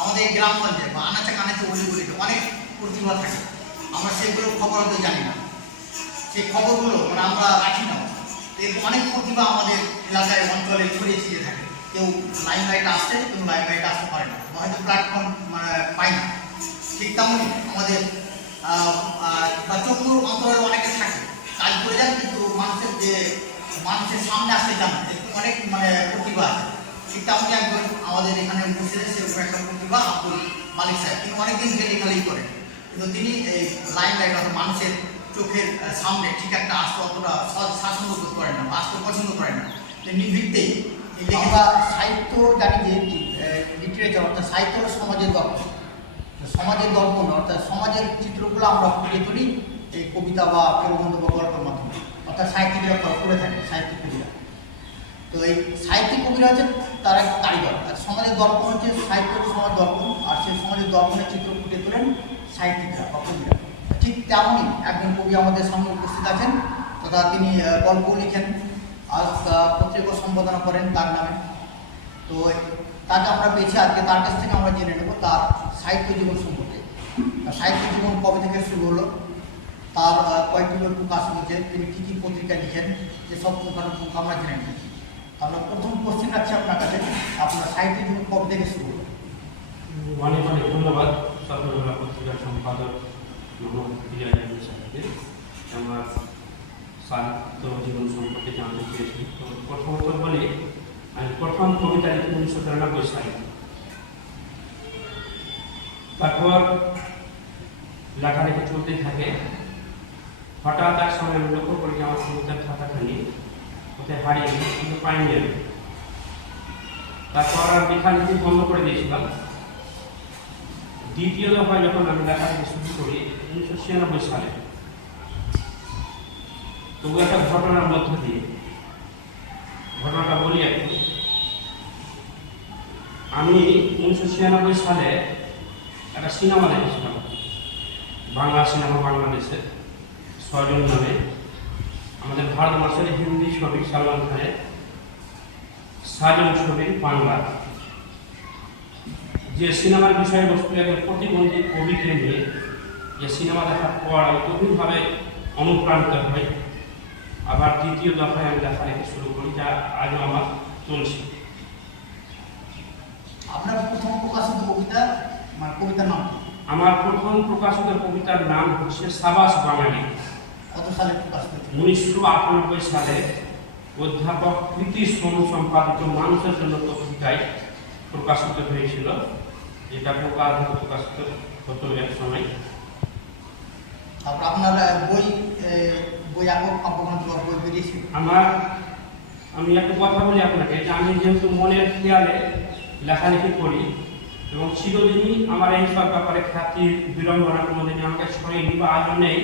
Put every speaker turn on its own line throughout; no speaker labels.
আমাদের গ্রাম গ্রামগঞ্জে বা আনাচে কানাচে অলিগুলিতে অনেক প্রতিভা থাকে। আমরা সেগুলো খবর হয়তো জানি না। সেই খবরগুলো মানে আমরা রাখি না। এরকম অনেক প্রতিভা আমাদের এলাকায়, অঞ্চলে ছড়িয়ে ছিটিয়ে থাকে। কেউ লাইন লাইট আসছে, কেউ লাইন লাইট আসতে পারে না। হয়তো প্ল্যাটফর্ম মানে পায় না। ঠিক তেমনই আমাদের বা চক্ষুর অন্তরে অনেকে থাকে। কাজ করে যান, কিন্তু মানুষের যে, মানুষের সামনে আসতে চান অনেক মানে প্রতিভা আছে। ঠিক তেমনই একজন আমাদের এখানে বসে সেরকম একটা প্রতিভা আব্দুল মালিক সাহেব তিনি অনেকদিন থেকে লেখালেখি করেন। কিন্তু তিনি এই লাইন লাইট অর্থাৎ মানুষের চোখের সামনে ঠিক একটা আসতে অতটা স্বাচ্ছন্দ্য বোধ করেন না আসতে পছন্দ করেন না। এই লেখা সাহিত্য জানি যে লিটারেচার অর্থাৎ সাহিত্য হলো সমাজের দর্পণ সমাজের দর্পণ অর্থাৎ সমাজের চিত্রগুলো আমরা ফুটিয়ে তুলি এই কবিতা বা প্রবন্ধ বা গল্পের মাধ্যমে। অর্থাৎ সাহিত্যিকরা করে- থাকে, সাহিত্যিক কবিরা। তো এই সাহিত্যিক কবিরা হচ্ছে তারা কারিগর। আর সমাজের দর্পণ হচ্ছে সাহিত্য সমাজ দর্পণ, আর সেই সমাজের দর্পণের চিত্র ফুটিয়ে তোলেন সাহিত্যিকরা বা কবিরা। ঠিক তেমনই একজন কবি আমাদের সামনে উপস্থিত আছেন, তথা তিনি গল্প লিখেন, আর পত্রিকা সম্বোধনা করেন তার নামে। তো তাকে আমরা পেয়েছি আজকে, তার কাছ থেকে আমরা জেনে নেব তার সাহিত্য জীবন সম্পর্কে। সাহিত্য জীবন কবে থেকে শুরু হলো, তার কয়েকটি প্রকাশ হয়েছে, তিনি কী কী পত্রিকা লিখেন যেসব প্রকারের আমরা জেনে নিয়েছি। আমরা প্রথম কোশ্চেন রাখছি আপনার কাছে। আপনার সাহিত্য জীবন কবে থেকে শুরু
অনেক অনেক ধন্যবাদ। সফলবেলা পত্রিকার সম্পাদক সাহেবকে। আমার সাহিত্য জীবন সম্পর্কে জানতে চেয়েছি তো প্রথমত বলি, আমি প্রথম কবিতা লিখি উনিশশো তিরানব্বই সালে। তারপর লেখালেখি চলতে থাকে। হঠাৎ এক সময় আমি লক্ষ্য করি আমার কবিতার খাতাখানি কোথায় হারিয়ে গেছে কিন্তু পাইনি আমি। তারপর আর লেখালেখি বন্ধ করে দিয়েছিলাম। দ্বিতীয় দফায় যখন আমি লেখালেখি শুরু করি, উনিশশো ছিয়ানব্বই সালে। তবু একটা ঘটনার মধ্য দিয়ে। ঘটনাটা বলি একটু। আমি উনিশশো ছিয়ানব্বই সালে একটা সিনেমা দেখেছিলাম। বাংলা সিনেমা বাংলাদেশে ছয়জন নামে। আমাদের ভারতবর্ষের হিন্দি ছবি সালমান খানের সাজন ছবি বাংলা। যে সিনেমার বিষয়বস্তু একজন প্রতিবন্ধী কবিকে নিয়ে যে সিনেমা দেখার পর আমি গভীরভাবে অনুপ্রাণিত হই আবার দ্বিতীয় দফায় আমি লেখালেখি শুরু করি যা আজও আমার চলছে।
আপনার প্রথম প্রকাশিত কবিতা মানে কবিতার নাম
আমার প্রথম প্রকাশিত কবিতার নাম হচ্ছে সাবাস বাঙালি।
কত সালে?
উনিশশো আটানব্বই সালে অধ্যাপক কৃতি সোম সম্পাদিত মানুষের জন্য পত্রিকায় প্রকাশিত হয়েছিল। যেটা প্রকাশ প্রকাশিত হতো এক সময়।
তারপর আপনার বই বই বই বেরিয়েছে?
আমার আমি একটা কথা বলি আপনাকে যে আমি যেহেতু মনের খেয়ালে লেখালেখি করি এবং চিরদিনই আমার এই সব ব্যাপারে খ্যাতি বিড়ম্বনা কোনোদিনই আমাকে ছড়েনি বা আজও নেই।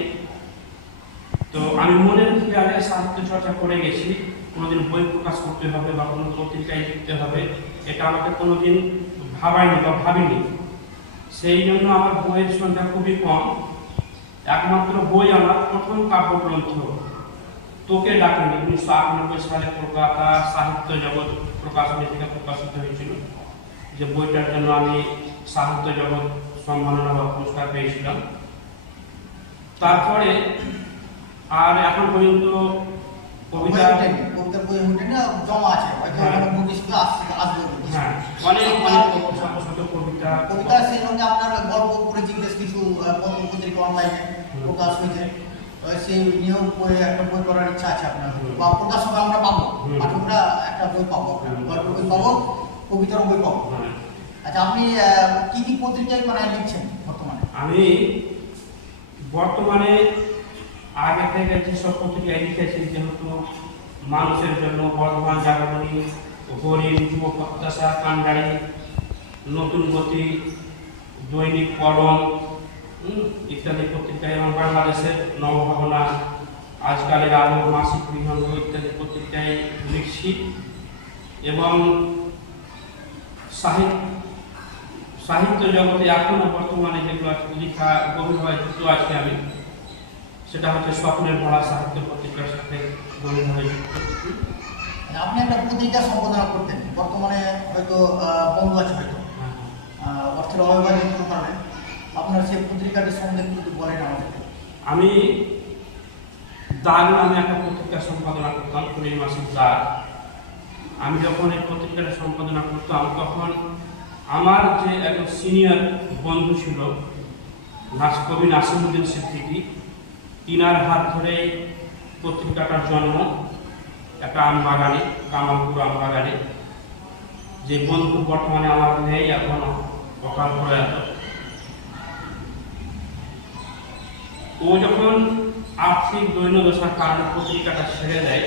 তো আমি মনের খেয়ালে সাহিত্য চর্চা করে গেছি। কোনোদিন বই প্রকাশ করতে হবে বা কোনো পত্রিকায় লিখতে হবে। এটা আমাকে কোনোদিন ভাবায়নি বা ভাবিনি। সেই জন্য আমার বইয়ের সংখ্যা খুবই কম। একমাত্র বই আমার প্রথম কাব্যগ্রন্থ, তোকে ডাকেনি, উনিশশো আটানব্বই সালে কলকাতা সাহিত্য জগৎ প্রকাশনী থেকে প্রকাশিত হয়েছিল। যে বইটার জন্য আমি সাহিত্য জগৎ সম্মাননা বা পুরস্কার পেয়েছিলাম। তারপরে আর এখন পর্যন্ত কবিতা
কবিতার বই ওঠেনি জমা আছে। হয়তো
হ্যাঁ।
বুক স্কুলে আসছে আসবে বুক স্কুলে।
হ্যাঁ অনেক অনেক শত শত কবিতা।
কবিতা সেই সঙ্গে আপনার গল্প করেছি বেশ কিছু পত্র পত্রিকা অনলাইনে প্রকাশ হয়েছে। সেই নিয়েও বই একটা বই করার ইচ্ছা আছে আপনার। বা প্রকাশক আমরা পাবো।
হুম।
পাঠকরা একটা বই পাবো। আপনার বই পাবো কবিতার বই পাবো।
হ্যাঁ।
আচ্ছা আপনি কি কি পত্রিকায় মানে লিখছেন বর্তমানে?
আমি বর্তমানে আগে থেকে যেসব পত্রিকায় লিখেছি যেহেতু মানুষের জন্য বর্ধমান জাগরণী, হরিণ যুব প্রত্যাশা কান্ডারি, নতুন গতি, দৈনিক কলম ইত্যাদি পত্রিকায় এবং বাংলাদেশের নবভাবনা, আজকালের আলো, মাসিক বিহঙ্গ ইত্যাদি পত্রিকায় লিখছি এবং সাহিত্য সাহিত্য জগতে এখনও বর্তমানে যেগুলো লেখা গভীরভাবে যুক্ত আছি আমি। সেটা হচ্ছে স্বপ্নের পড়া সাহিত্য পত্রিকার সাথে
আপনি একটা পত্রিকা সম্পাদনা করতেন বর্তমানে হয়তো বন্ধ আছে হয়তো।
হ্যাঁ।
আহ, অর্থ পত্রিকাটি সম্বন্ধে একটু বলেন আমাদেরকে
আমি দাগ নামে একটা পত্রিকা সম্পাদনা করতাম পূর্ণিমা মাসিক দাগ। আমি যখন এই পত্রিকাটা সম্পাদনা করতাম তখন আমার যে একজন সিনিয়র বন্ধু ছিল নাস কবি নাসিমুদ্দিন সিদ্দিকী তিনার হাত ধরে পত্রিকাটার জন্ম, একটা আম বাগানে, কামালপুর আম বাগানে। যে বন্ধু বর্তমানে আমার নেই, এখনও অকাল প্রয়াত। ও যখন আর্থিক দৈন্যদশার কারণে পত্রিকাটা ছেড়ে দেয়,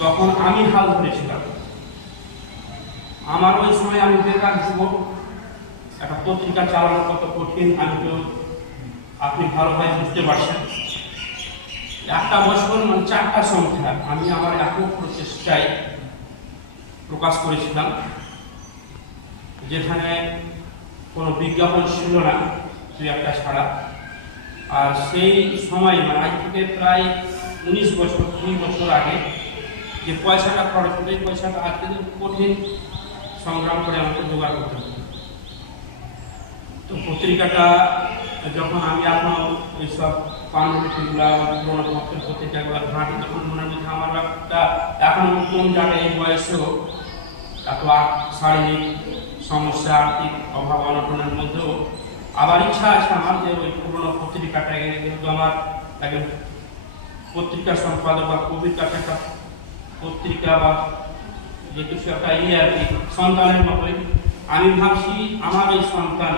তখন আমি হাল ধরেছিলাম। আমার ওই সময় আমি বেকার যুবক, একটা পত্রিকা চালানো কত কঠিন, আমি তো আপনি ভালোভাবে বুঝতে পারছেন? একটা বছর মানে চারটা সংখ্যা। আমি আমার একক প্রচেষ্টায় প্রকাশ করেছিলাম, যেখানে কোনো বিজ্ঞাপন ছিল না, দুই একটা ছাড়া। আর সেই সময় মানে আজ থেকে প্রায় উনিশ বছর, কুড়ি বছর আগে, যে পয়সাটা খরচ হতো, এই পয়সাটা আজকে কঠিন সংগ্রাম করে আমাকে জোগাড় করতে হতো। তো পত্রিকাটা যখন আমি এখনও এইসব পাণ্ডুলিপিগুলা, পুরোনো পত্রের পত্রিকাগুলো ঘাঁটি, তখন মনের মধ্যে আমার একটা এখন কোন জায়গায় এই বয়সেও এত শারীরিক সমস্যা, আর্থিক অভাব, অনটনের মধ্যেও আবার ইচ্ছা আছে আমার যে ওই পুরোনো পত্রিকাটাকে যেহেতু আমার একজন পত্রিকা সম্পাদক বা কবির একটা পত্রিকা বা যে কিছু একটা ইয়ে আর কি, সন্তানের মতোই, আমি ভাবছি আমার এই সন্তান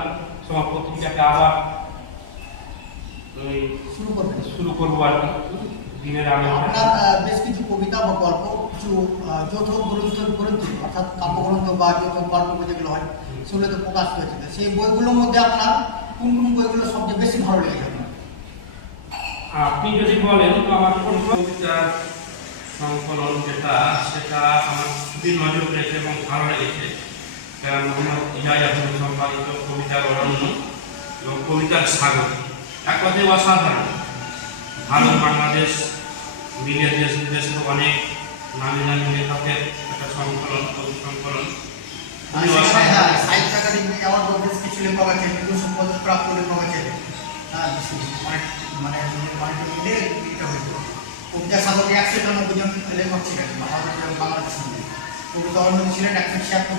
সব পত্রিকাকে আবার
শুরু করবেন
শুরু করব আর কি। দিনের আগে
আপনার বেশ কিছু কবিতা বা গল্প কিছু যৌথ গ্রন্থ গ্রন্থ অর্থাৎ কাব্যগ্রন্থ বা যৌথ গল্প যেগুলো হয় সেগুলো তো প্রকাশ হয়েছে সেই বইগুলোর মধ্যে আপনার কোন কোন বইগুলো সবচেয়ে বেশি ভালো লেগেছে
আপনি যদি বলেন তো আমার কোন কবিতার সংকলন যেটা সেটা আমার খুবই নজর কেড়েছে এবং ভালো লেগেছে। কারণ মোহাম্মদ ইহাই আহমেদ সম্পাদিত কবিতার অরণ্য এবং কবিতার সাগর। এক কথায় অসাধারণ। ভারত বাংলাদেশ মিলিয়ে দেশ বিদেশের অনেক নামি নামি লেখকের একটা সংকলন সংকলন
হ্যাঁ
অসাধারণ।
সাহিত্য একাডেমি অ্যাওয়ার্ড বেশ কিছু লেখক আছে বিভূষণ প্রাপ্ত লেখক আছে। হ্যাঁ অনেক মানে অনেক মিলে এটা হয়েছে। কবিতা সাগরে একশো জন জন লেখক ছিলেন আমাদের বাংলাদেশ কবিতা অন্য ছিলেন একশো ছিয়াত্তর